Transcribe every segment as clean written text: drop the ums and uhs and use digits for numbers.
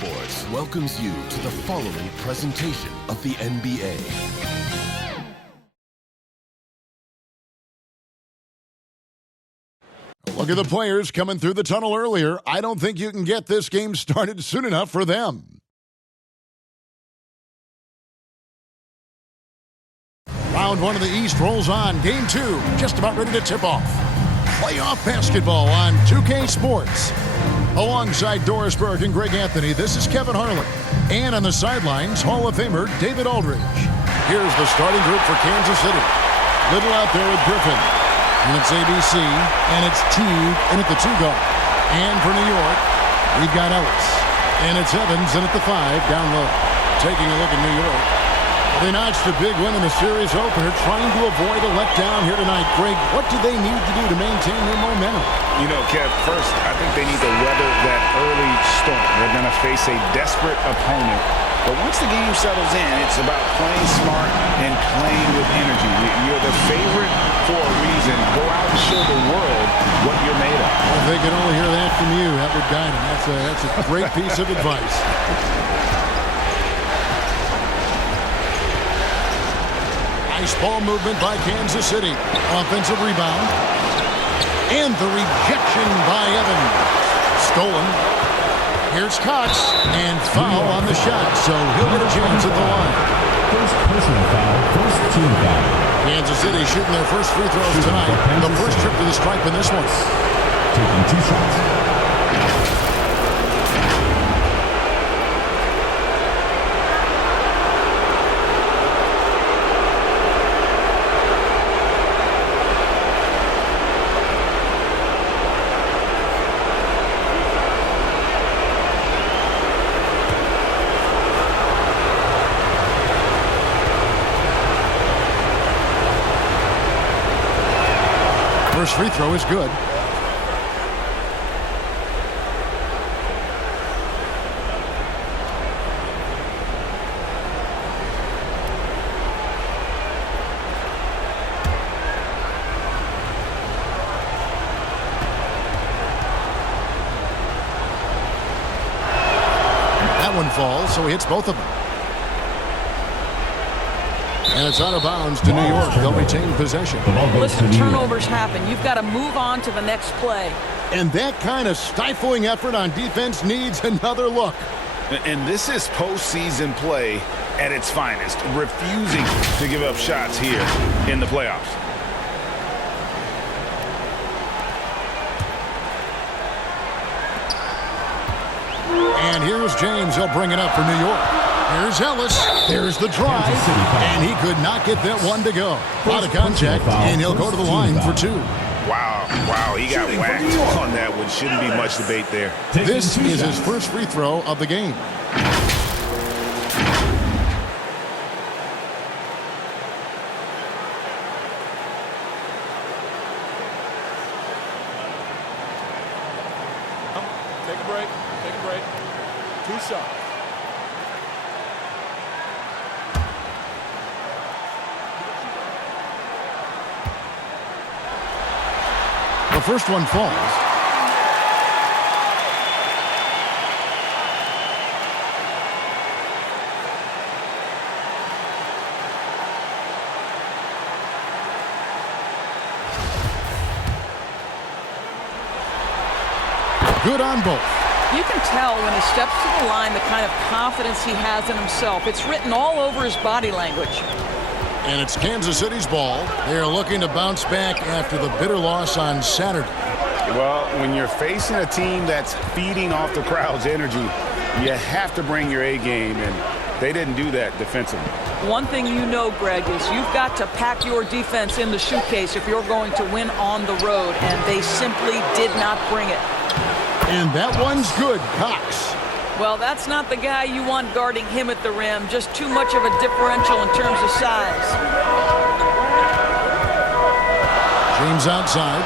Sports welcomes you to the following presentation of the NBA. Look at the players coming through the tunnel earlier. I don't think you can get this game started soon enough for them. Round one of the East rolls on. Game two, just about ready to tip off. Playoff basketball on 2K Sports. Alongside Doris Burke and Greg Anthony, this is Kevin Harlan. And on the sidelines, Hall of Famer David Aldridge. Here's the starting group for Kansas City. Little out there with Griffin. And it's ABC, and it's Teague, and at the 2 guard. And for New York, we've got Ellis. And it's Evans, and at the 5, down low. Taking a look at New York. They notched a big win in the series opener, trying to avoid a letdown here tonight. Greg, what do they need to do to maintain their momentum? You know, Kev, first, I think they need to weather that early storm. They're going to face a desperate opponent. But once the game settles in, it's about playing smart and playing with energy. You're the favorite for a reason. Go out and show the world what you're made of. Well, if they could only hear that from you, that would guide them. That's a great piece of advice. Nice ball movement by Kansas City. Offensive rebound. And the rejection by Evans. Stolen. Here's Cox. And foul on the shot. So he'll get a chance at the line. First personal foul. First team foul. Kansas City shooting their first free throws tonight. The first trip to the stripe in this one. Taking 2 shots. First free throw is good. That one falls, so he hits both of them. And it's out of bounds to New York. They'll retain possession. Listen, turnovers happen. You've got to move on to the next play. And that kind of stifling effort on defense needs another look. And this is postseason play at its finest, refusing to give up shots here in the playoffs. And here's James. He'll bring it up for New York. Here's Ellis. There's the drive. And he could not get that one to go. Out of contact, and he'll go to the line for 2. Wow, he got whacked on that one. Shouldn't be much debate there. This is his first free throw of the game. Take a break. 2 shots. The first one falls. Good on both. You can tell when he steps to the line the kind of confidence he has in himself. It's written all over his body language. And it's Kansas City's ball. They are looking to bounce back after the bitter loss on Saturday. Well, when you're facing a team that's feeding off the crowd's energy, you have to bring your A game, and they didn't do that defensively. One thing you know, Greg, is you've got to pack your defense in the suitcase if you're going to win on the road, and they simply did not bring it. And that one's good, Cox. Well, that's not the guy you want guarding him at the rim. Just too much of a differential in terms of size. James outside.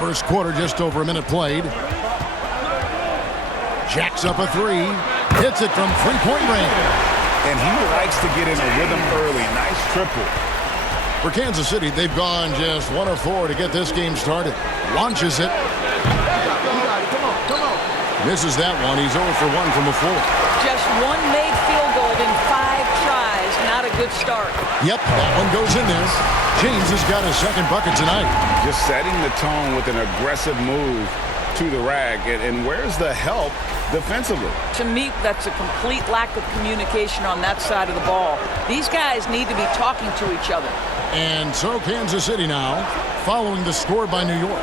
First quarter, just over a minute played. Jacks up a 3. Hits it from three-point range. And he likes to get in a rhythm early. Nice triple. For Kansas City, they've gone just 1 of 4 to get this game started. Launches it. Misses that one. He's 0 for 1 from the floor. Just one made field goal in 5 tries. Not a good start. Yep, that one goes in there. James has got his second bucket tonight. Just setting the tone with an aggressive move to the rack. And where's the help defensively? To me, that's a complete lack of communication on that side of the ball. These guys need to be talking to each other. And so Kansas City now, following the score by New York.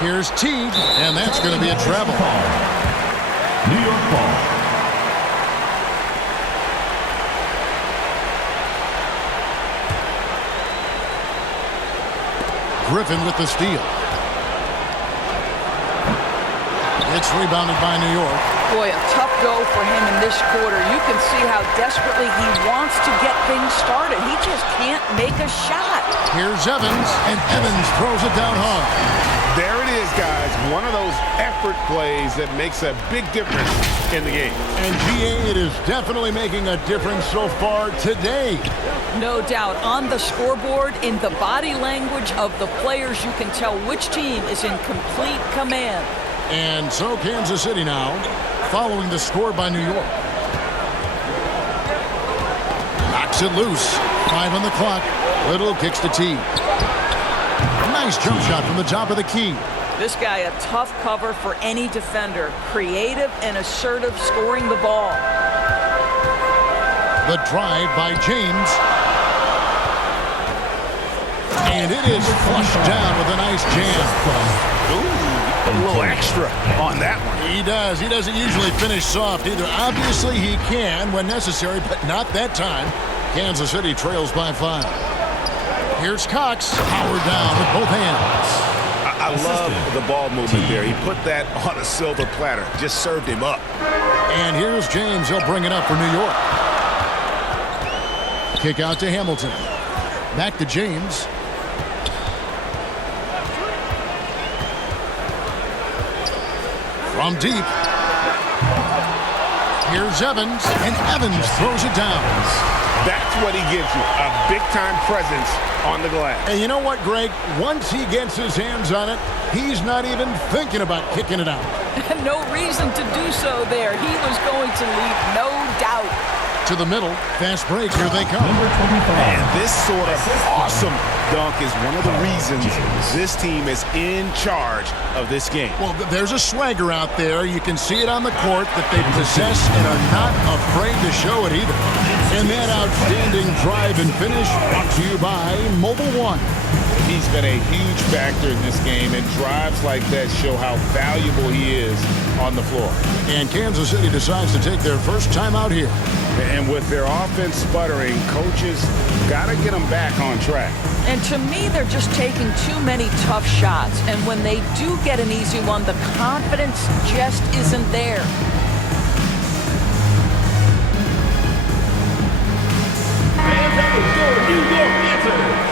Here's Teague, and that's going to be a travel. New York ball. Griffin with the steal. It's rebounded by New York. Boy, a tough go for him in this quarter. You can see how desperately he wants to get things started. He just can't make a shot. Here's Evans, and Evans throws it down hard. There it is, guys. One of those effort plays that makes a big difference in the game. And GA, it is definitely making a difference so far today. No doubt. On the scoreboard, in the body language of the players, you can tell which team is in complete command. And so Kansas City now, following the score by New York. Knocks it loose. 5 on the clock. Little kicks to Teague. Nice jump shot from the top of the key. This guy, a tough cover for any defender. Creative and assertive scoring the ball. The drive by James. And it is flushed down with a nice jam. Ooh, a little extra on that one. He does. He doesn't usually finish soft either. Obviously, he can when necessary, but not that time. Kansas City trails by 5. Here's Cox. Powered down with both hands. I love the ball movement there. He put that on a silver platter. Just served him up. And here's James. He'll bring it up for New York. Kick out to Hamilton. Back to James. From deep. Here's Evans, and Evans throws it down. That's what he gives you, a big-time presence on the glass. And you know what, Greg? Once he gets his hands on it, he's not even thinking about kicking it out. No reason to do so there. He was going to leave, no doubt. To the middle, fast break, here they come. Number 25. And this sort of awesome dunk is one of the reasons this team is in charge of this game. Well, there's a swagger out there. You can see it on the court that they possess and are not afraid to show it either. And that outstanding drive and finish brought to you by Mobile One. He's been a huge factor in this game, and drives like that show how valuable he is on the floor. And Kansas City decides to take their first time out here. And with their offense sputtering, coaches got to get them back on track. And to me, they're just taking too many tough shots. And when they do get an easy one, the confidence just isn't there. Fans at the door, New York Panthers.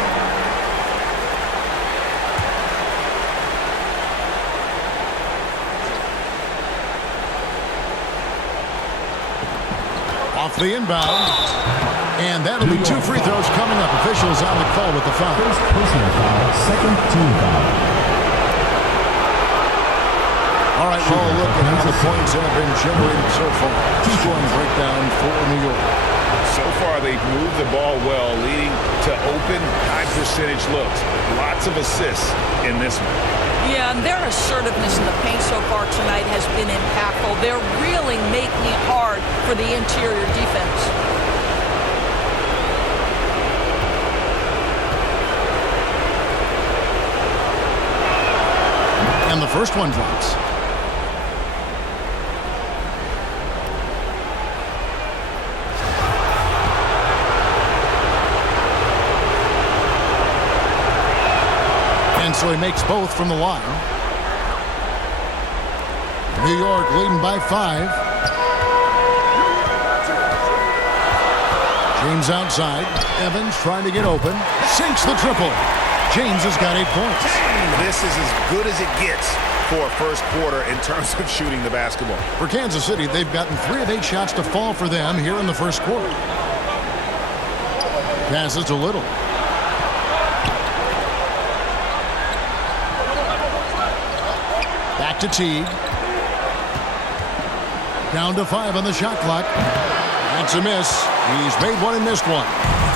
Off the inbound. And that'll be 2 free throws coming up. Officials on the call with the foul. First personal foul, second team foul. All right, we'll look at how the points have been generated so far. Scoring breakdown for New York. So far, they've moved the ball well, leading to open, high-percentage looks. Lots of assists in this one. Yeah, and their assertiveness in the paint so far tonight has been impactful. They're really making it hard for the interior defense. And the first one drops. And so he makes both from the line. New York leading by 5. James outside. Evans trying to get open. Sinks the triple. James has got 8 points. This is as good as it gets for a first quarter in terms of shooting the basketball. For Kansas City, they've gotten 3 of 8 shots to fall for them here in the first quarter. Passes to Little. Back to Teague. Down to 5 on the shot clock. That's a miss. He's made one and missed one.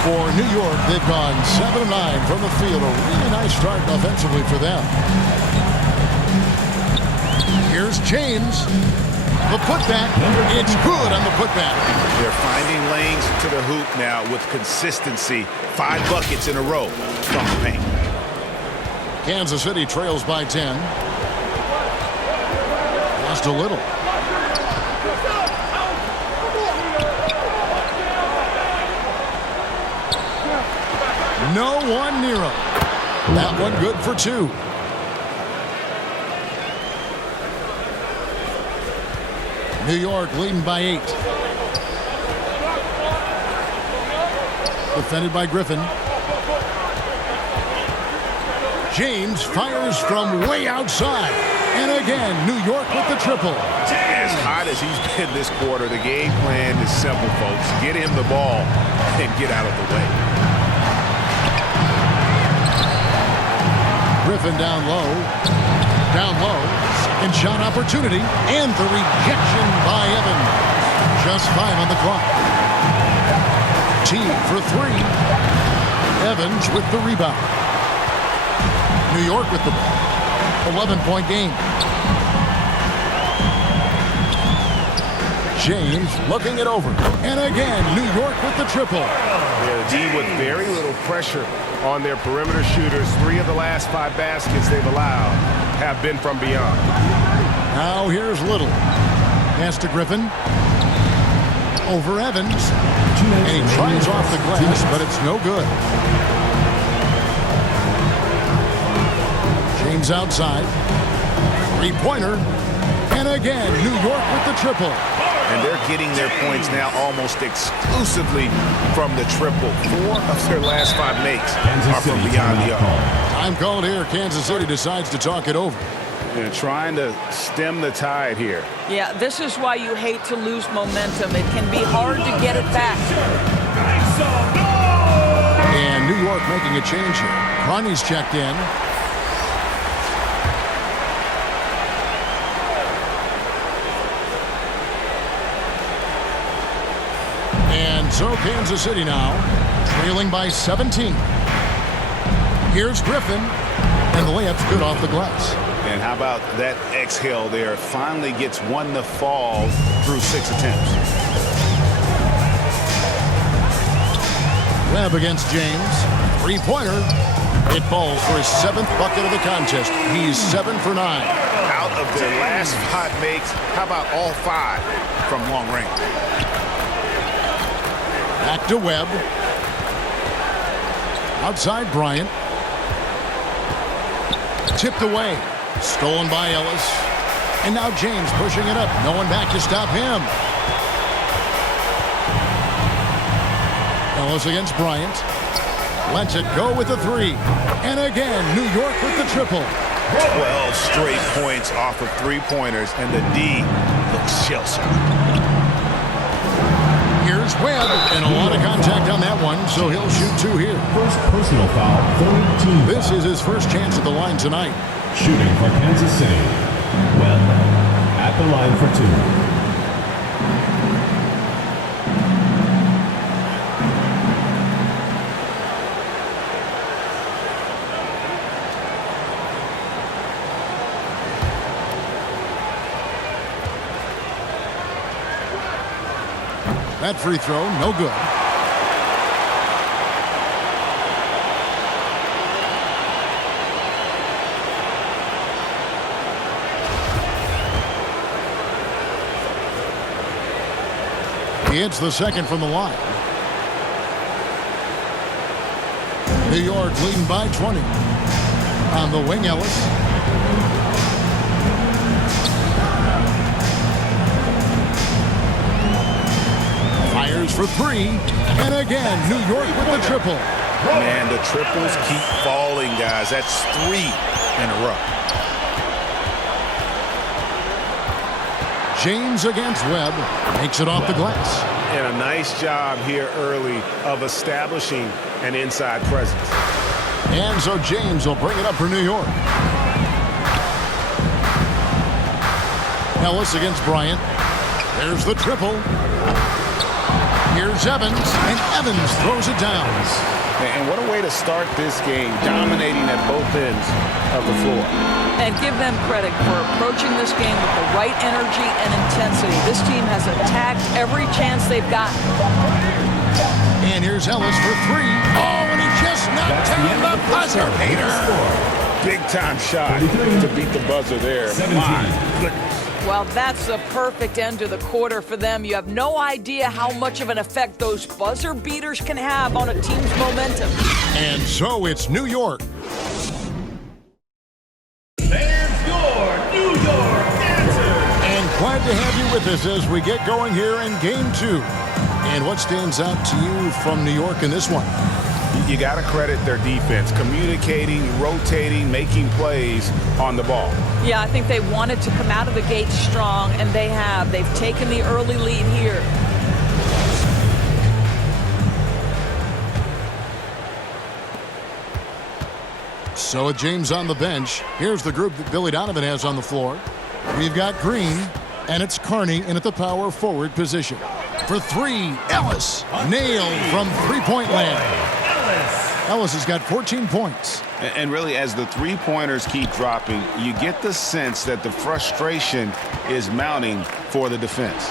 For New York, they've gone 7 of 9 from the field. A really nice start offensively for them. Here's James. The putback. It's good on the putback. They're finding lanes to the hoop now with consistency. 5 buckets in a row from the paint. Kansas City trails by 10. Lost a little. No one near him. That one good for 2. New York leading by 8. Defended by Griffin. James fires from way outside. And again, New York with the triple. As hot as he's been this quarter, the game plan is simple, folks. Get him the ball and get out of the way. Griffin down low. Down low. Second shot opportunity. And the rejection by Evans. Just 5 on the clock. Teague for 3. Evans with the rebound. New York with the ball. 11-point game. James looking it over. And again, New York with the triple. Yeah, the D with very little pressure on their perimeter shooters. 3 of the last 5 baskets they've allowed have been from beyond. Now here's Little. Pass to Griffin. Over Evans. And he tries off the glass, but it's no good. James outside. 3-pointer. And again, New York with the triple. And they're getting their points now almost exclusively from the triple. 4 of their last 5 makes are from beyond the arc. Time called here. Kansas City decides to talk it over. They're trying to stem the tide here. Yeah, this is why you hate to lose momentum. It can be hard to get it back. And New York making a change here. Connie's checked in. And so Kansas City now trailing by 17. Here's Griffin. And the layup's good off the glass. And how about that exhale there? Finally gets one to fall through 6 attempts. Webb against James. 3-pointer. It falls for his 7th bucket of the contest. He's 7 for 9. Out of their last 5 makes, how about all 5 from long range? Back to Webb. Outside Bryant. Tipped away. Stolen by Ellis. And now James pushing it up. No one back to stop him. Ellis against Bryant. Lets it go with the 3. And again, New York with the triple. 12 straight points off of 3-pointers, and the D looks shell-shocked. Here's Webb, and a lot of contact on that one, so he'll shoot 2 here. First personal foul, third team. This is his first chance at the line tonight. Shooting for Kansas City. Webb at the line for 2. That free throw, no good. He hits the second from the line. New York leading by 20. On the wing, Ellis. Fires for 3. And again, New York with the triple. Man, the triples keep falling, guys. That's 3 in a row. James against Webb. Makes it off the glass. And a nice job here early of establishing an inside presence. And so James will bring it up for New York. Ellis against Bryant. There's the triple. Here's Evans, and Evans throws it down. And what a way to start this game, dominating at both ends of the floor. And give them credit for approaching this game with the right energy and intensity. This team has attacked every chance they've gotten. And here's Ellis for three. Oh, and he just knocked down the buzzer beater. Big-time shot to beat the buzzer there. My goodness. Well, that's the perfect end to the quarter for them. You have no idea how much of an effect those buzzer beaters can have on a team's momentum. And so it's New York. There's your New York answer. And glad to have you with us as we get going here in Game 2. And what stands out to you from New York in this one? You got to credit their defense, communicating, rotating, making plays on the ball. Yeah, I think they wanted to come out of the gate strong, and they have. They've taken the early lead here. So with James on the bench, here's the group that Billy Donovan has on the floor. We've got Green, and it's Carney in at the power forward position. For three, Ellis, nailed from three-point land. Ellis has got 14 points. And really, as the three-pointers keep dropping, you get the sense that the frustration is mounting for the defense.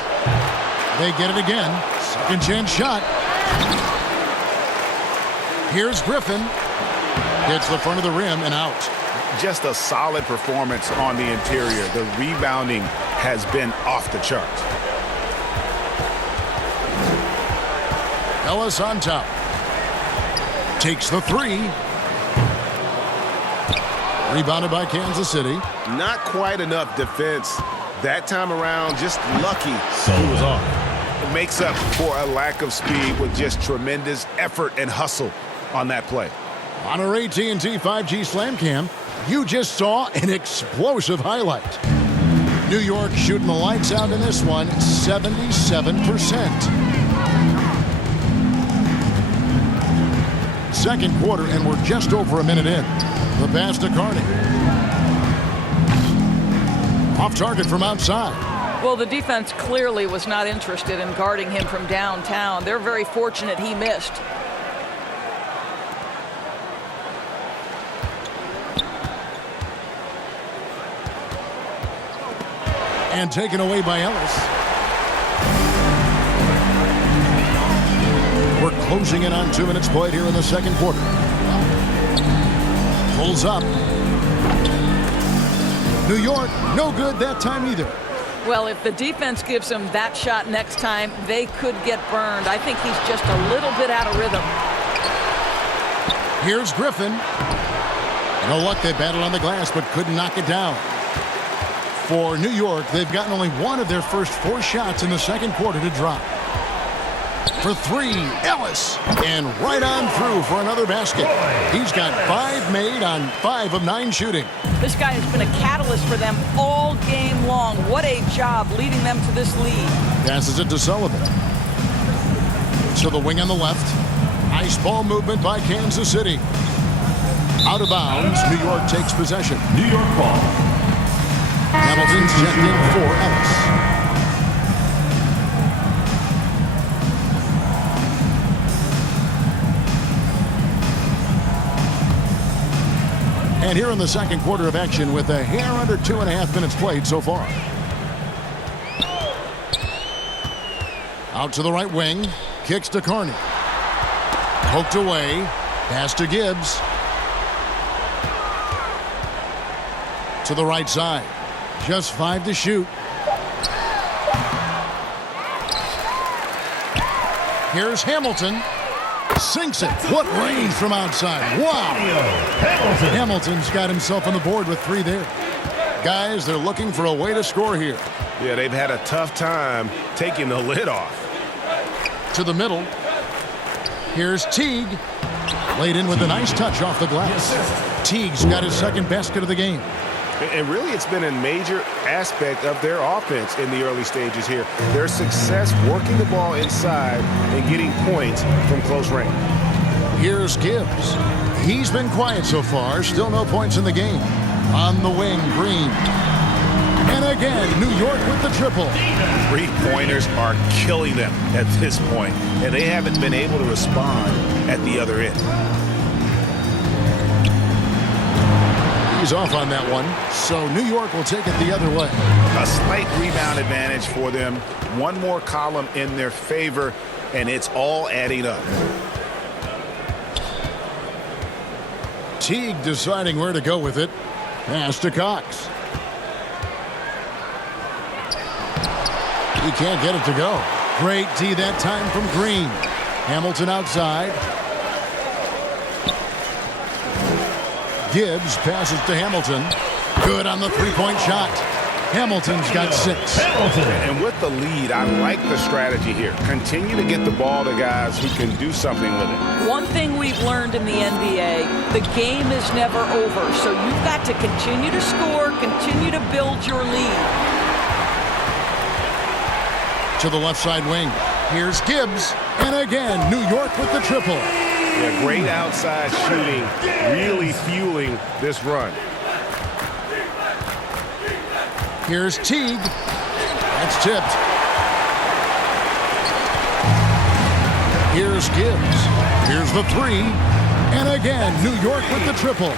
They get it again. Second chance shot. Here's Griffin. Hits the front of the rim and out. Just a solid performance on the interior. The rebounding has been off the charts. Ellis on top. Takes the three. Rebounded by Kansas City. Not quite enough defense that time around. Just lucky he was off. It makes up for a lack of speed with just tremendous effort and hustle on that play. On our AT&T 5G Slam Cam, you just saw an explosive highlight. New York shooting the lights out in this one, 77%. Second quarter, and we're just over a minute in. The pass to Carney. Off target from outside. Well, the defense clearly was not interested in guarding him from downtown. They're very fortunate he missed. And taken away by Ellis. We're closing in on 2 minutes played here in the second quarter. Pulls up. New York, no good that time either. Well, if the defense gives him that shot next time, they could get burned. I think he's just a little bit out of rhythm. Here's Griffin. No luck, they battled on the glass but couldn't knock it down. For New York, they've gotten only one of their first 4 shots in the second quarter to drop. For three, Ellis, and right on through for another basket. He's got 5 made on 5 of 9 shooting. This guy has been a catalyst for them all game long. What a job leading them to this lead. Passes it to Sullivan. To the wing on the left. Ice ball movement by Kansas City. Out of bounds, New York takes possession. New York ball. Hamilton's checked in for Ellis. And here in the second quarter of action with a hair under 2.5 minutes played so far. Out to the right wing. Kicks to Carney. Poked away. Pass to Gibbs. To the right side. Just 5 to shoot. Here's Hamilton. Sinks it. What range from outside. Wow. Hamilton's got himself on the board with 3 there. Guys, they're looking for a way to score here. Yeah, they've had a tough time taking the lid off. To the middle. Here's Teague. Laid in with a nice touch off the glass. Teague's got his second basket of the game. And really, it's been a major aspect of their offense in the early stages here. Their success working the ball inside and getting points from close range. Here's Gibbs. He's been quiet so far. Still no points in the game. On the wing, Green. And again, New York with the triple. Three-pointers are killing them at this point, and they haven't been able to respond at the other end. He's off on that one, so New York will take it the other way. A slight rebound advantage for them. One more column in their favor, and it's all adding up. Teague deciding where to go with it. Pass to Cox. He can't get it to go. Great D that time from Green. Hamilton outside. Gibbs passes to Hamilton. Good on the three-point shot. Hamilton's got 6. And with the lead, I like the strategy here. Continue to get the ball to guys who can do something with it. One thing we've learned in the NBA, the game is never over. So you've got to continue to score, continue to build your lead. To the left side wing. Here's Gibbs. And again, New York with the triple. Yeah, great outside shooting, really fueling this run. Here's Teague. That's tipped. Here's Gibbs. Here's the 3. And again, New York with the triple.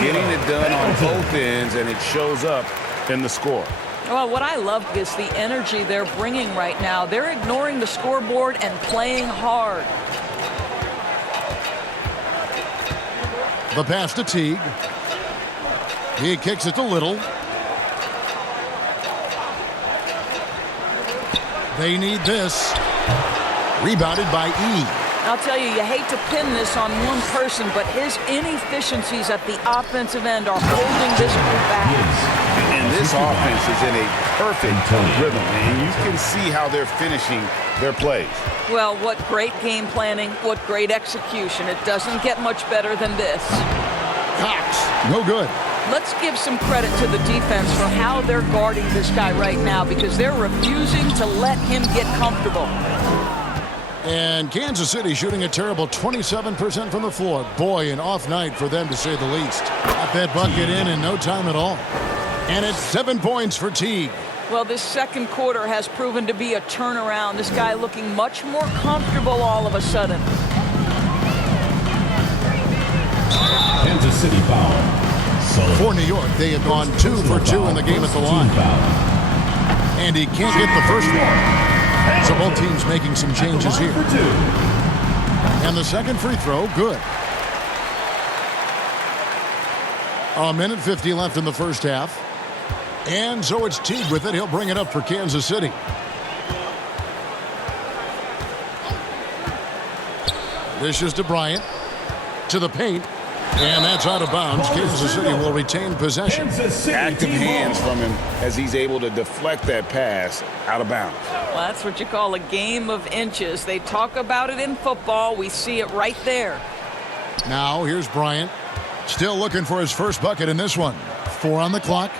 Getting it done on both ends, and it shows up in the score. Well, what I love is the energy they're bringing right now. They're ignoring the scoreboard and playing hard. The pass to Teague. He kicks it to Little. They need this. Rebounded by E. I'll tell you hate to pin this on one person, but his inefficiencies at the offensive end are holding this group back. And this offense is in a perfect rhythm, and you can see how they're finishing their plays. Well, what great game planning, what great execution. It doesn't get much better than this. Cox, no good. Let's give some credit to the defense for how they're guarding this guy right now because they're refusing to let him get comfortable. And Kansas City shooting a terrible 27% from the floor. Boy, an off night for them to say the least. Got that bucket in no time at all. And it's 7 points for Teague. Well, this second quarter has proven to be a turnaround. This guy looking much more comfortable all of a sudden. Kansas City foul. For New York, they have gone 2 for 2 in the game at the line. And he can't get the first one. So both teams making some changes here. And the second free throw, good. A minute 50 left in the first half. And so it's Teague with it. He'll bring it up for Kansas City. This is to Bryant. To the paint. And that's out of bounds. Kansas City will retain possession. Active hands from him as he's able to deflect that pass out of bounds. Well, that's what you call a game of inches. They talk about it in football. We see it right there. Now here's Bryant. Still looking for his first bucket in this one. 4 on the clock.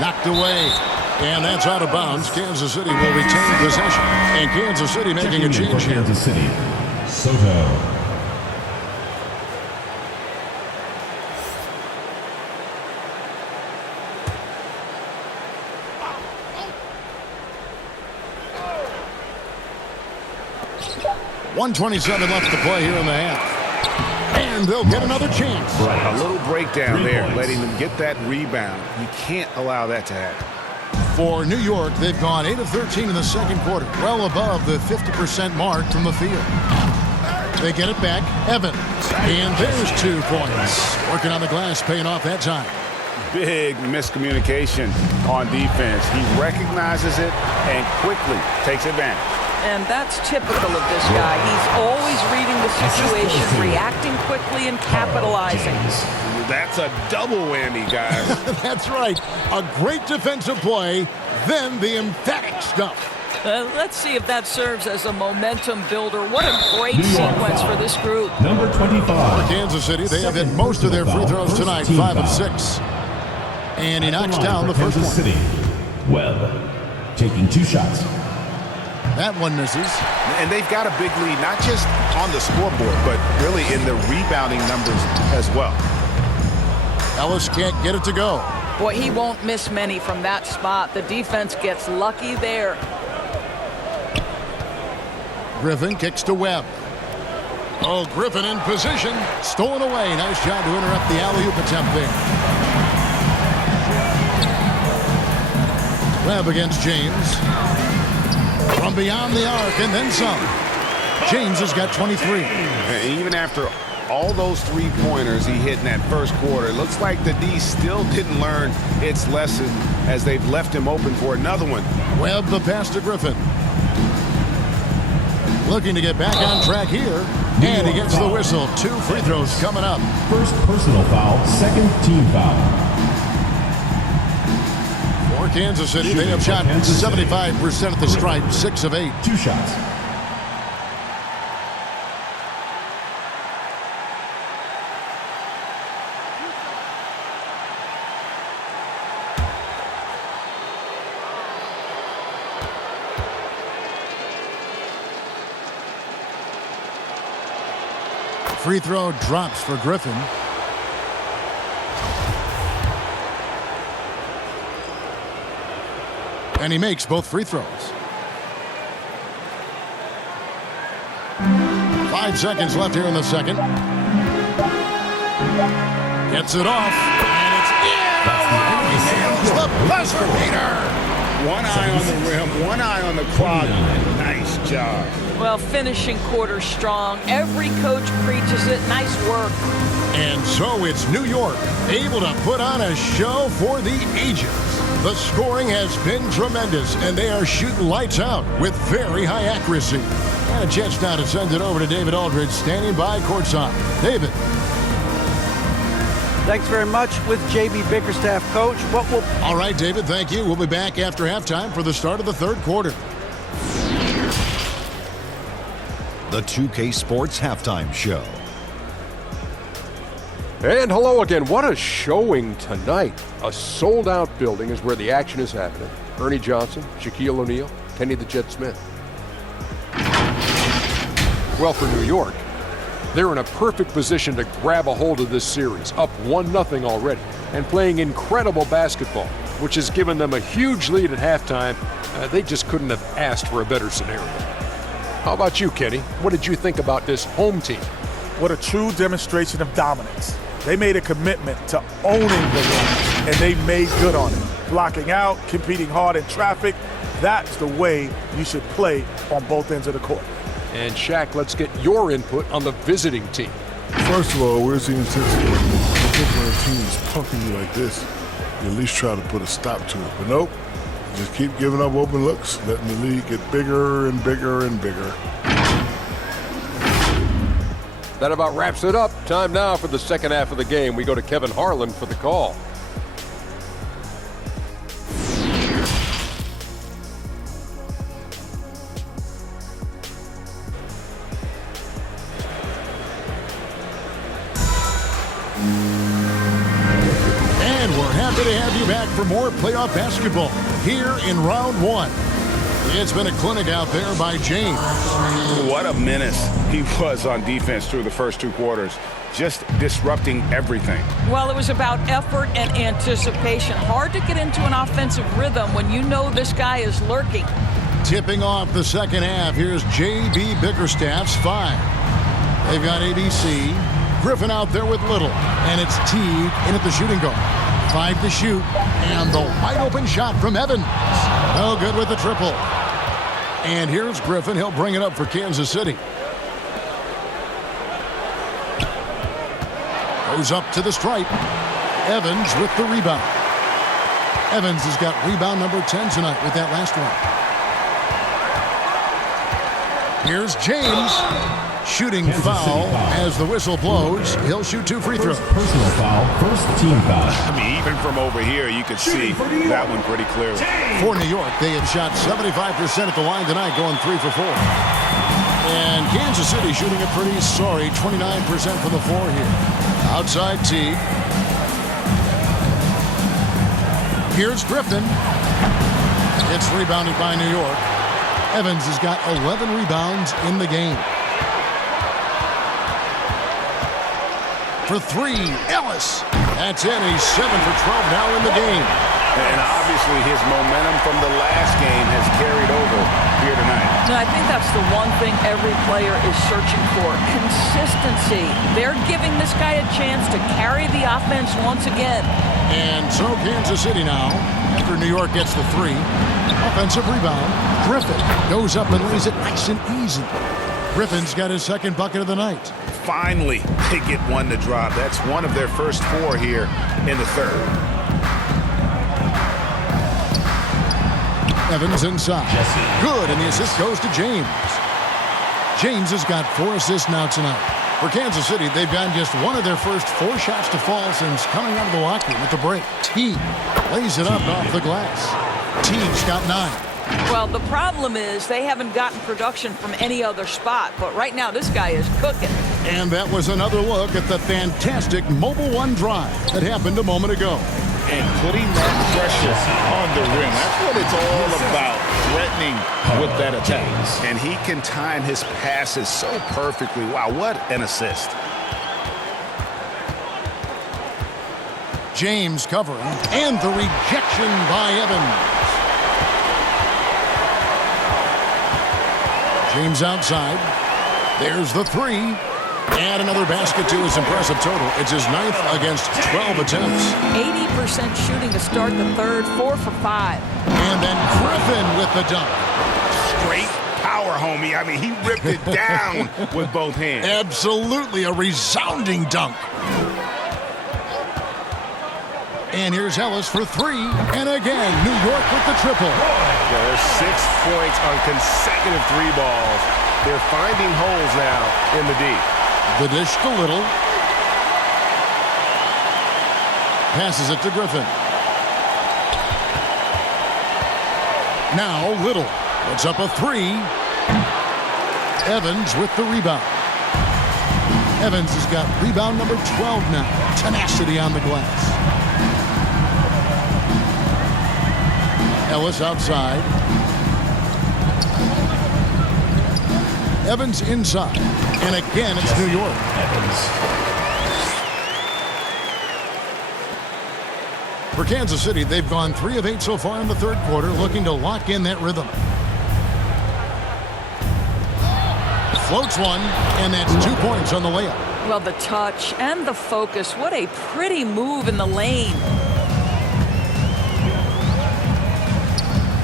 Knocked away. And that's out of bounds. Kansas City will retain possession. And Kansas City making a change here. Kansas City. Soto. .127 left to play here in the half. And they'll get another chance. A little breakdown there, letting them get that rebound. You can't allow that to happen. For New York, they've gone 8 of 13 in the second quarter, well above the 50% mark from the field. They get it back. Evans. And there's 2 points. Working on the glass, paying off that time. Big miscommunication on defense. He recognizes it and quickly takes advantage. And that's typical of this guy. He's always reading the situation, reacting quickly, and capitalizing. That's a double whammy, guys. That's right. A great defensive play, then the emphatic stuff. Let's see if that serves as a momentum builder. What a great sequence for this group. Number 25. For Kansas City, they have hit most of their free throws tonight, 5 of 6. And he knocks down the first one. City. Webb taking 2 shots. That one misses. And they've got a big lead, not just on the scoreboard, but really in the rebounding numbers as well. Ellis can't get it to go. Boy, he won't miss many from that spot. The defense gets lucky there. Griffin kicks to Webb. Oh, Griffin in position. Stolen away. Nice job to interrupt the alley-oop attempt there. Webb against James. From beyond the arc and then some. James has got 23. And even after all those three-pointers he hit in that first quarter, it looks like the D still didn't learn its lesson as they've left him open for another one. Webb the pass to Griffin. Looking to get back on track here. And he gets the whistle. 2 free throws coming up. First personal foul, second team foul. For Kansas City, they have shot 75% at the stripe, 6 of 8. 2 shots. Free throw drops for Griffin. And he makes both free throws. 5 seconds left here in the second. Gets it off. And it's in. He nails the buzzer beater. One eye on the rim, one eye on the clock. Nice job. Well, finishing quarter strong. Every coach preaches it. Nice work. And so it's New York, able to put on a show for the ages. The scoring has been tremendous, and they are shooting lights out with very high accuracy. And a chance now to send it over to David Aldridge, standing by courtside. David. Thanks very much with J.B. Bickerstaff, Coach. All right, David, thank you. We'll be back after halftime for the start of the third quarter. The 2K Sports Halftime Show. And hello again. What a showing tonight. A sold-out building is where the action is happening. Ernie Johnson, Shaquille O'Neal, Kenny the Jet Smith. Well, for New York, they're in a perfect position to grab a hold of this series, up 1-0 already, and playing incredible basketball, which has given them a huge lead at halftime. They just couldn't have asked for a better scenario. How about you, Kenny? What did you think about this home team? What a true demonstration of dominance. They made a commitment to owning the run, and they made good on it. Blocking out, competing hard in traffic, that's the way you should play on both ends of the court. And Shaq, let's get your input on the visiting team. First of all, we're seeing intensity. I think when a team is punking you like this, you at least try to put a stop to it. But nope, just keep giving up open looks, letting the lead get bigger and bigger and bigger. That about wraps it up. Time now for the second half of the game. We go to Kevin Harlan for the call. And we're happy to have you back for more playoff basketball here in round 1. It's been a clinic out there by James. What a menace he was on defense through the first 2 quarters, just disrupting everything. Well, it was about effort and anticipation. Hard to get into an offensive rhythm when you know this guy is lurking. Tipping off the second half, here's J.B. Bickerstaff's 5. They've got ABC, Griffin out there with Little, and it's Teague in at the shooting guard. 5 to shoot, and the wide open shot from Evans. No good with the triple. And here's Griffin. He'll bring it up for Kansas City. Goes up to the stripe. Evans with the rebound. Evans has got rebound number 10 tonight with that last one. Here's James. Shooting foul as the whistle blows. He'll shoot 2 free throws. Personal foul, first team foul. I mean, even from over here, you could see that one pretty clearly. For New York, they have shot 75% at the line tonight, going 3 for 4. And Kansas City shooting a pretty sorry 29% from the floor here. Outside Teague. Here's Griffin. It's rebounded by New York. Evans has got 11 rebounds in the game. For 3, Ellis. That's in. He's 7 for 12 now in the game. And obviously his momentum from the last game has carried over here tonight. No, I think that's the one thing every player is searching for. Consistency. They're giving this guy a chance to carry the offense once again. And so Kansas City now, after New York gets the 3. Offensive rebound. Griffin goes up and lays it nice and easy. Griffin's got his second bucket of the night. Finally, they get one to drop. That's one of their first 4 here in the third. Evans inside. Good, and the assist goes to James. James has got 4 assists now tonight. For Kansas City, they've gotten just one of their first 4 shots to fall since coming out of the locker room at the break. T lays it up off the glass. T's got 9. Well, the problem is they haven't gotten production from any other spot, but right now this guy is cooking. And that was another look at the fantastic Mobile One drive that happened a moment ago. And putting that pressure on the rim. That's what it's all about, threatening with that attack. And he can time his passes so perfectly. Wow, what an assist. James covering, and the rejection by Evans. James outside. There's the 3. And another basket to his impressive total. It's his 9th against 12 attempts. 80% shooting to start the third, 4 for 5. And then Griffin with the dunk. Straight power, homie. I mean, he ripped it down with both hands. Absolutely a resounding dunk. And here's Ellis for 3. And again, New York with the triple. Yeah, there's 6 points on consecutive 3 balls. They're finding holes now in the D. The dish to Little. Passes it to Griffin. Now Little puts up a 3. Evans with the rebound. Evans has got rebound number 12 now. Tenacity on the glass. Ellis outside. Evans inside. And again, it's New York. For Kansas City, they've gone 3 of 8 so far in the third quarter, looking to lock in that rhythm. Floats one, and that's 2 points on the layup. Well, the touch and the focus. What a pretty move in the lane.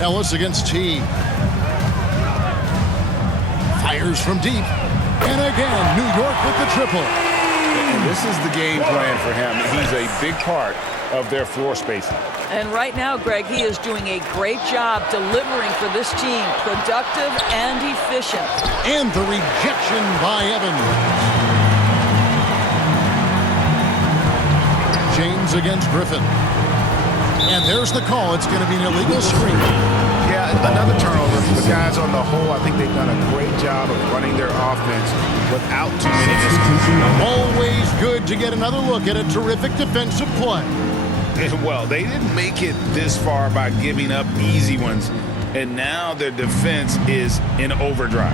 Ellis against T. Fires from deep. And again, New York with the triple. And this is the game plan for him. He's a big part of their floor spacing. And right now, Greg, he is doing a great job delivering for this team. Productive and efficient. And the rejection by Evans. James against Griffin. And there's the call. It's going to be an illegal screen. Yeah, another turnover. The guys on the whole, I think they've done a great job of running their offense without too many mistakes. Always good to get another look at a terrific defensive play. Well, they didn't make it this far by giving up easy ones, and now their defense is in overdrive.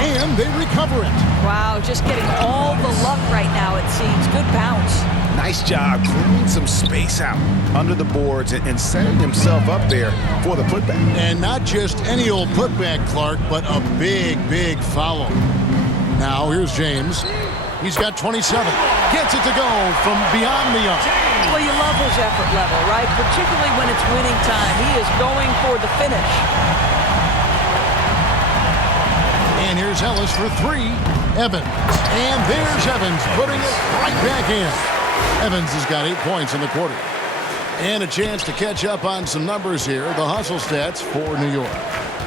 And they recover it. Wow, just getting all the luck right now, it seems. Good bounce. Nice job clearing some space out under the boards and setting himself up there for the putback. And not just any old putback, Clark, but a big, big foul. Now here's James. He's got 27. Gets it to go from beyond the arc. Well, you love his effort level, right? Particularly when it's winning time. He is going for the finish. And here's Ellis for 3. Evans. And there's Evans putting it right back in. Evans has got 8 points in the quarter. And a chance to catch up on some numbers here. The hustle stats for New York.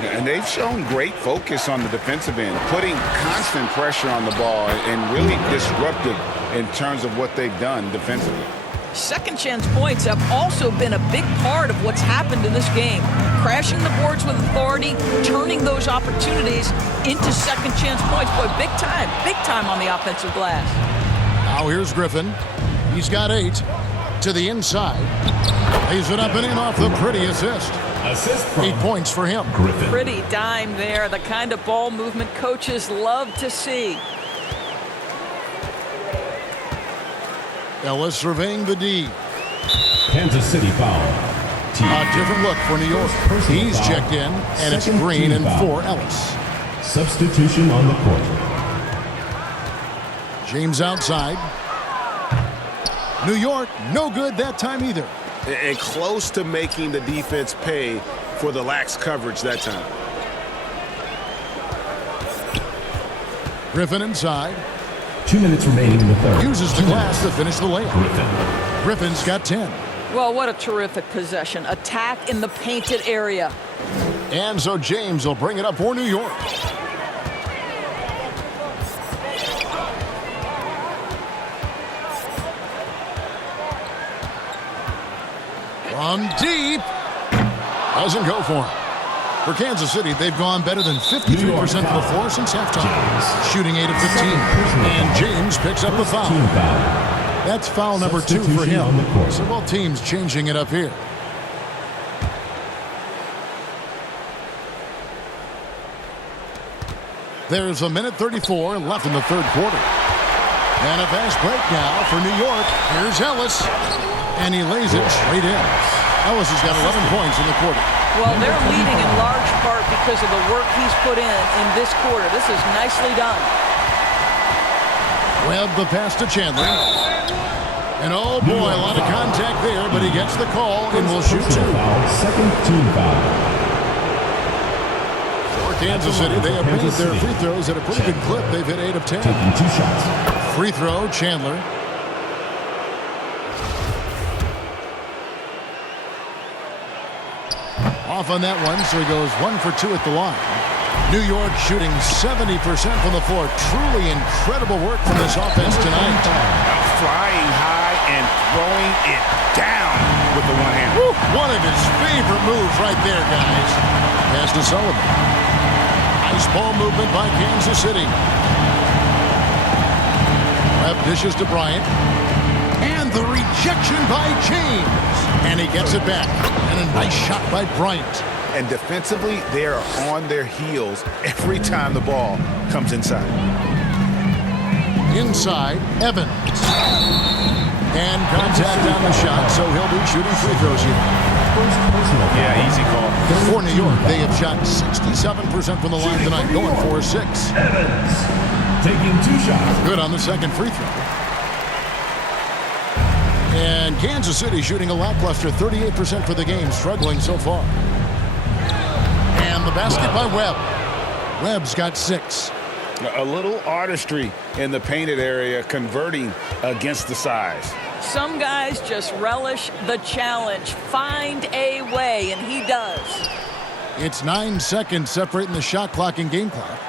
And they've shown great focus on the defensive end, putting constant pressure on the ball and really disruptive in terms of what they've done defensively. Second chance points have also been a big part of what's happened in this game. Crashing the boards with authority, turning those opportunities into second chance points. Boy, big time on the offensive glass. Now here's Griffin. He's got 8 to the inside. Lays it up and in off the pretty assist. 8 points for him. Griffin. Pretty dime there. The kind of ball movement coaches love to see. Ellis surveying the D. Kansas City foul. A different look for New York. He's checked in, and it's Green and for Ellis. Substitution on the court. James outside. New York, no good that time either. And close to making the defense pay for the lax coverage that time. Griffin inside. 2 minutes remaining in the third. Uses the glass to finish the layup. Griffin's got 10. Well, what a terrific possession. Attack in the painted area. And so James will bring it up for New York. From deep. Doesn't go for him. For Kansas City, they've gone better than 53% from the floor since halftime. Shooting 8 of 15. And James picks up the foul. That's foul number 2 for him. So both teams changing it up here. There's a minute 34 left in the third quarter. And a fast break now for New York. Here's Ellis. And he lays it straight in. Ellis has got 11 points in the quarter. Well, they're leading in large part because of the work he's put in this quarter. This is nicely done. Webb the pass to Chandler. And oh boy, a lot of contact there, but he gets the call and will shoot 2. Second team foul. For Kansas City, they have made their free throws at a pretty good clip. They've hit 8 of 10. Taking 2 shots. Free throw, Chandler. Off on that one, so he goes 1 for 2 at the line. New York shooting 70% from the floor. Truly incredible work from this offense tonight. Flying high and throwing it down with the one hand. One of his favorite moves right there, guys. Pass to Sullivan. Nice ball movement by Kansas City. Webb dishes to Bryant. And the rejection by James. And he gets it back. And a nice shot by Bryant. And defensively, they are on their heels every time the ball comes inside. Inside, Evans. And contact on the shot, so he'll be shooting free throws here. Yeah, easy call. For New York, they have shot 67% from the line tonight, going for 6. Evans taking 2 shots. Good on the second free throw. And Kansas City shooting a lackluster 38% for the game, struggling so far. And the basket by Webb. Webb's got 6. A little artistry in the painted area, converting against the size. Some guys just relish the challenge. Find a way, and he does. It's 9 seconds separating the shot clock and game clock.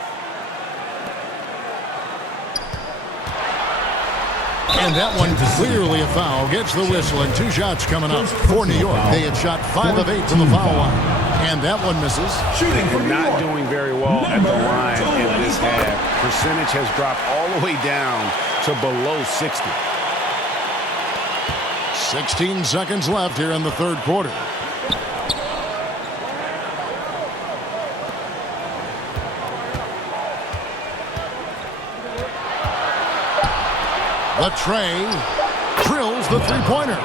And that one clearly a foul. Gets the whistle, and 2 shots coming up for New York. They have shot 5 of 8 to the foul line. And that one misses. Shooting from not doing very well at the line in this half. Percentage has dropped all the way down to below 60. 16 seconds left here in the third quarter. Latrey drills the three-pointer.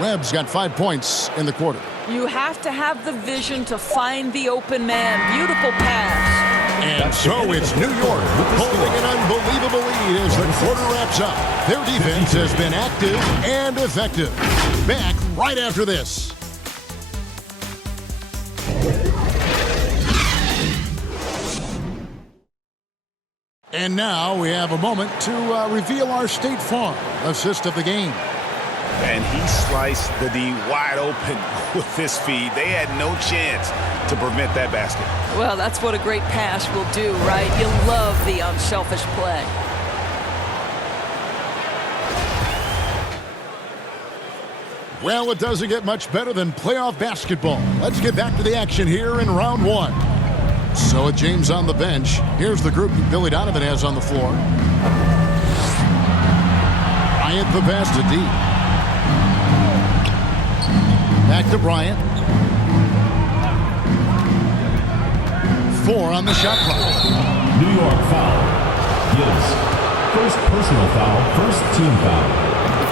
Webb's got 5 points in the quarter. You have to have the vision to find the open man. Beautiful pass. And so it's New York holding an unbelievable lead as the quarter wraps up. Their defense has been active and effective. Back right after this. And now we have a moment to reveal our State Farm assist of the game. And he sliced the D wide open with this feed. They had no chance to prevent that basket. Well, that's what a great pass will do, right? You love the unselfish play. Well, it doesn't get much better than playoff basketball. Let's get back to the action here in round 1. So with James on the bench, here's the group Billy Donovan has on the floor. Bryant the pass to D. Back to Bryant. 4 on the shot clock. New York foul. Yes. First personal foul, first team foul.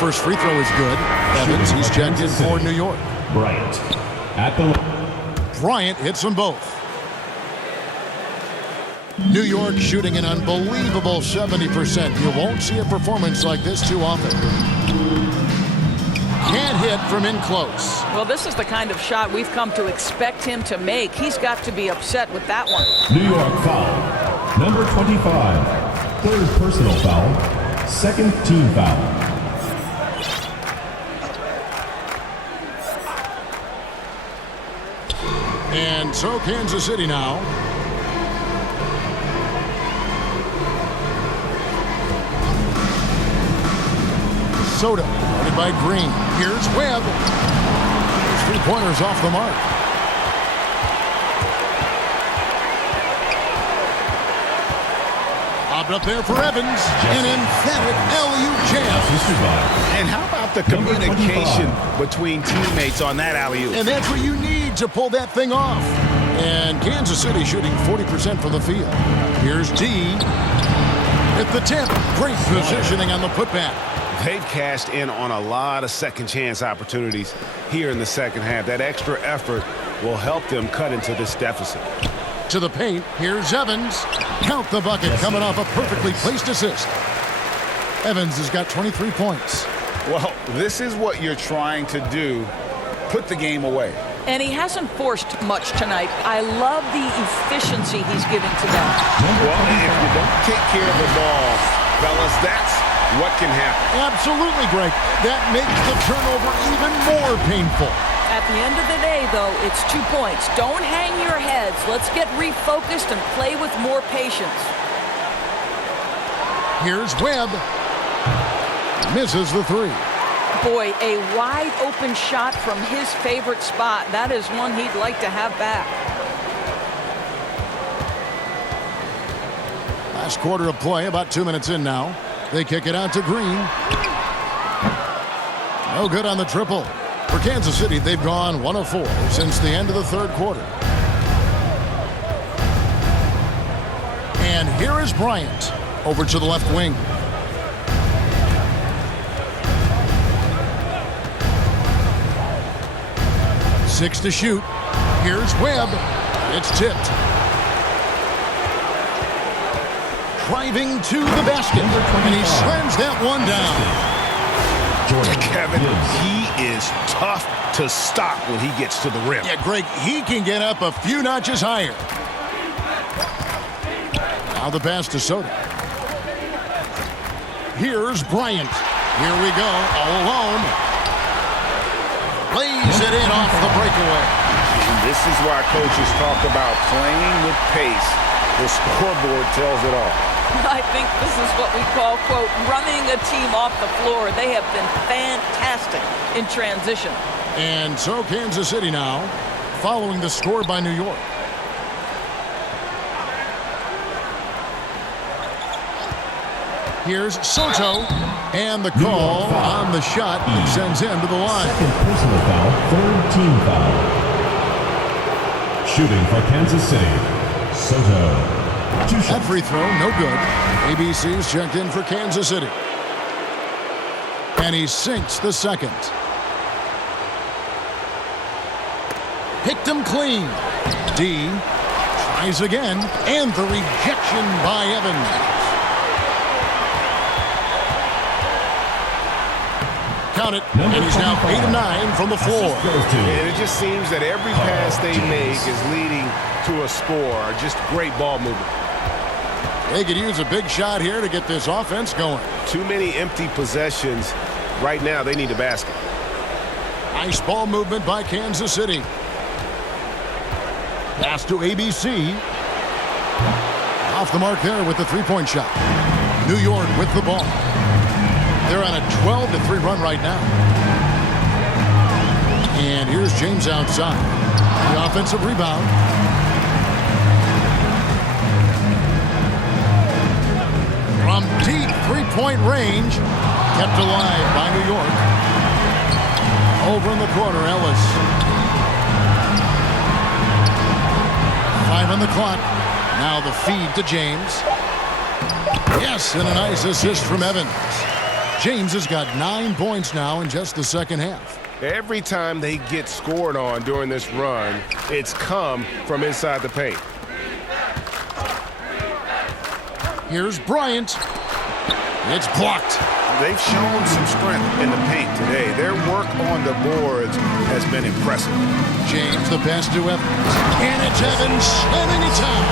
first free throw is good. Evans, he's checked in for New York. Bryant at the Bryant hits them both. New York shooting an unbelievable 70%. You won't see a performance like this too often. Can't hit from in close. Well, this is the kind of shot we've come to expect him to make. He's got to be upset with that one. New York foul. Number 25. Third personal foul. Second team foul. And so Kansas City now. Soto, guarded by Green. Here's Webb. His 3-pointers off the mark. Lobbed up there for Evans. An emphatic alley-oop jam. And how about the communication between teammates on that alley-oop? And that's what you need to pull that thing off. And Kansas City shooting 40% from the field. Here's D. At the tip. Great positioning on the putback. They've cashed in on a lot of second-chance opportunities here in the second half. That extra effort will help them cut into this deficit. To the paint, here's Evans. Count the bucket, coming off a perfectly placed assist. Evans has got 23 points. Well, this is what you're trying to do. Put the game away. And he hasn't forced much tonight. I love the efficiency he's giving to them. Well, if you don't take care of the ball, fellas, that's what can happen. Absolutely, Greg. That makes the turnover even more painful. At the end of the day, though, it's 2 points. Don't hang your heads. Let's get refocused and play with more patience. Here's Webb. Misses the three. Boy, a wide-open shot from his favorite spot. That is one he'd like to have back. Last quarter of play, about 2 minutes in now. They kick it out to Green. No good on the triple. For Kansas City, they've gone 1 of 4 since the end of the third quarter. And here is Bryant over to the left wing. Six to shoot. Here's Webb. It's tipped. Driving to the basket. And he slams that one down. Kevin, he is tough to stop when he gets to the rim. Yeah, Greg, he can get up a few notches higher. Now the pass to Soto. Here's Bryant. Here we go, all alone. Lays it in off the breakaway. And this is why coaches talk about playing with pace. The scoreboard tells it all. I think this is what we call, quote, running a team off the floor. They have been fantastic in transition. And so Kansas City now, following the score by New York. Here's Soto, and the call on the shot sends him to the line. Second personal foul, third team foul. Shooting for Kansas City, Soto. That free throw, no good. ABC's checked in for Kansas City. And he sinks the second. Picked him clean. D tries again, and the rejection by Evans. Count it, and he's now 8 of 9 from the floor. And it just seems that every pass they make is leading to a score. Just great ball movement. They could use a big shot here to get this offense going. Too many empty possessions. Right now, they need a basket. Nice ball movement by Kansas City. Pass to ABC. Off the mark there with the three-point shot. New York with the ball. They're on a 12-3 run right now. And here's James outside. The offensive rebound. From deep three-point range, kept alive by New York. Over in the corner, Ellis. 5 on the clock. Now the feed to James. Yes, and a nice assist from Evans. James has got 9 points now in just the second half. Every time they get scored on during this run, it's come from inside the paint. Here's Bryant. It's blocked. They've shown some strength in the paint today. Their work on the boards has been impressive. James, the pass to Evans. And it's Evans slamming it down.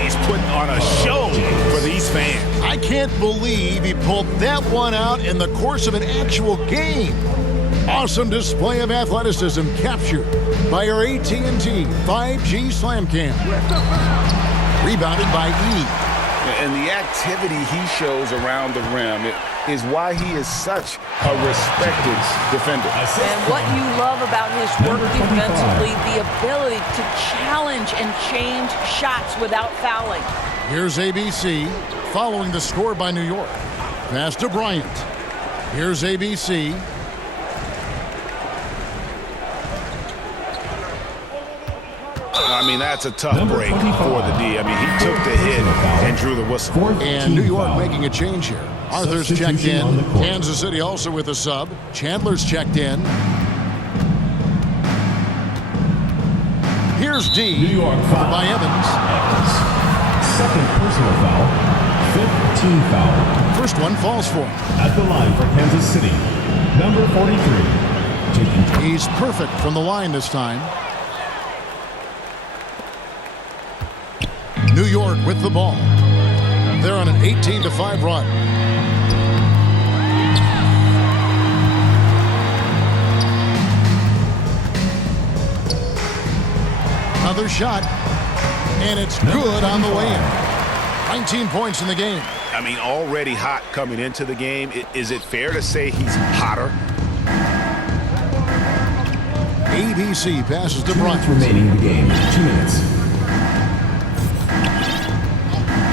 He's putting on a show for these fans. I can't believe he pulled that one out in the course of an actual game. Awesome display of athleticism captured by our AT&T 5G Slam Cam. Rebounded by E. And the activity he shows around the rim is why he is such a respected defender. And what you love about his work defensively, the ability to challenge and change shots without fouling. Here's ABC following the score by New York. Pass to Bryant. Here's ABC. I mean, that's a tough break for the D. I mean, he took the hit and drew the whistle. And New York making a change here. Arthur's checked in. Kansas City also with a sub. Chandler's checked in. Here's D. New York foul by Evans. Second personal foul. Fifth team foul. First one falls for him. At the line for Kansas City, number 43. He's perfect from the line this time. New York with the ball. They're on an 18-5 run. Another shot, and it's good on the way in. 19 points in the game. I mean, already hot coming into the game. Is it fair to say he's hotter? ABC passes to Bryant. Remaining in the game, 2 minutes.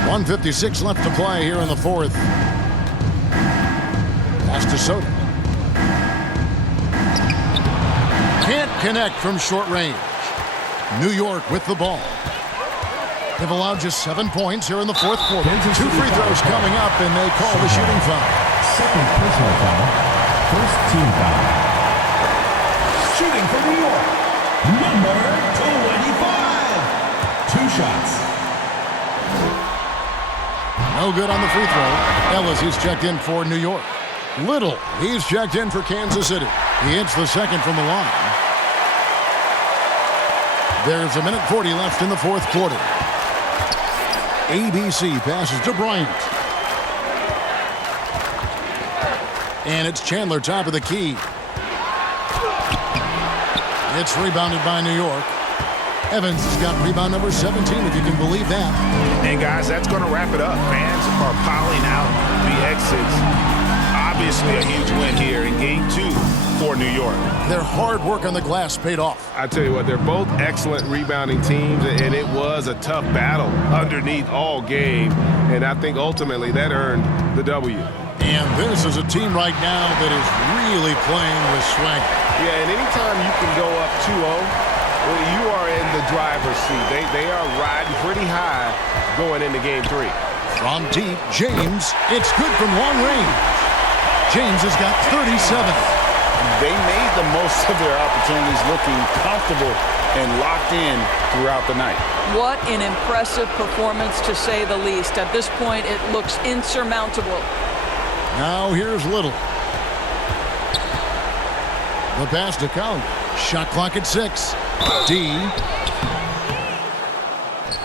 1:56 left to play here in the fourth. Pass to Soto. Can't connect from short range. New York with the ball. They've allowed just 7 points here in the fourth quarter. 2 free throws coming up, and they call the shooting foul. Second personal foul. First team foul. Shooting for New York, number 25. 2 shots. No good on the free throw. Ellis, he's checked in for New York. Little, he's checked in for Kansas City. He hits the second from the line. There's 1:40 left in the fourth quarter. ABC passes to Bryant. And it's Chandler top of the key. It's rebounded by New York. Evans has got rebound number 17, if you can believe that. And guys, that's going to wrap it up. Fans are piling out the exits. Obviously a huge win here in game 2 for New York. Their hard work on the glass paid off. I tell you what, they're both excellent rebounding teams, and it was a tough battle underneath all game. And I think ultimately that earned the W. And this is a team right now that is really playing with swag. Yeah, and anytime you can go up 2-0, you are in the driver's seat. They are riding pretty high going into game 3. From deep, James. It's good from long range. James has got 37. They made the most of their opportunities, looking comfortable and locked in throughout the night. What an impressive performance, to say the least. At this point, it looks insurmountable. Now here's Little. The pass to Collier. Shot clock at 6. D.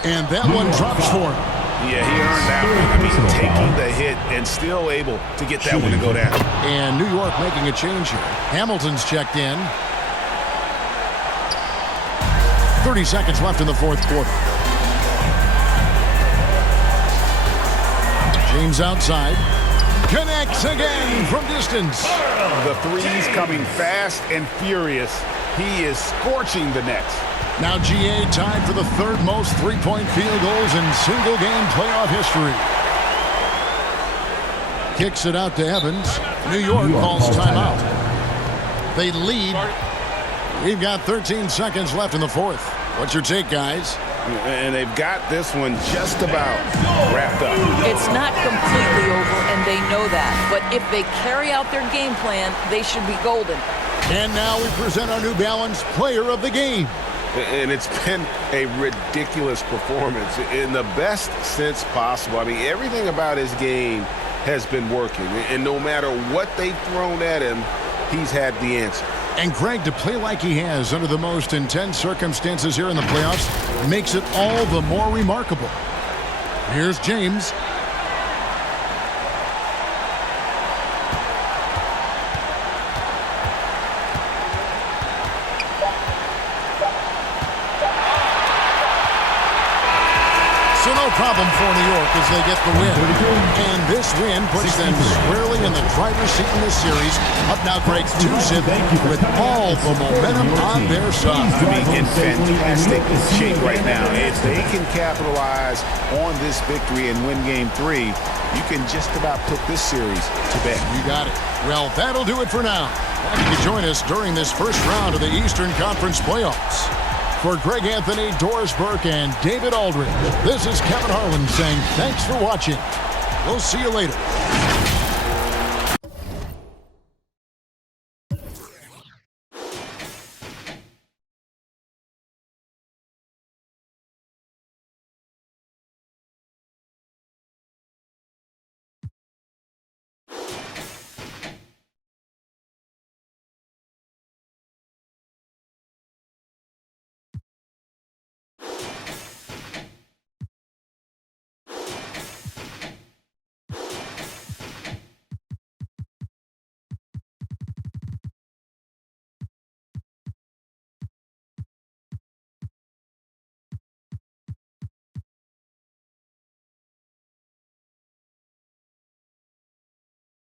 And that one drops for him. Yeah, he earned that one. I mean, taking the hit and still able to get that one to go down. And New York making a change here. Hamilton's checked in. 30 seconds left in the fourth quarter. James outside. Connects again from distance. The threes coming fast and furious. He is scorching the nets. Now GA tied for the third most three-point field goals in single-game playoff history. Kicks it out to Evans. New York calls timeout. They lead. We've got 13 seconds left in the fourth. What's your take, guys? And they've got this one just about wrapped up. It's not completely over, and they know that. But if they carry out their game plan, they should be golden. And now we present our New Balance Player of the Game. And it's been a ridiculous performance in the best sense possible. I mean, everything about his game has been working. And no matter what they've thrown at him, he's had the answer. And Greg, to play like he has under the most intense circumstances here in the playoffs makes it all the more remarkable. Here's James. So no problem for New York as they get the win. And this win puts them squarely in the driver's seat in this series. Up now, Greg, 2-zip with all the momentum on their side. I mean, in fantastic shape right now. If they can capitalize on this victory and win Game 3, you can just about put this series to bed. You got it. Well, that'll do it for now. Glad you could join us during this first round of the Eastern Conference playoffs. For Greg Anthony, Doris Burke, and David Aldridge, this is Kevin Harlan saying thanks for watching. We'll see you later.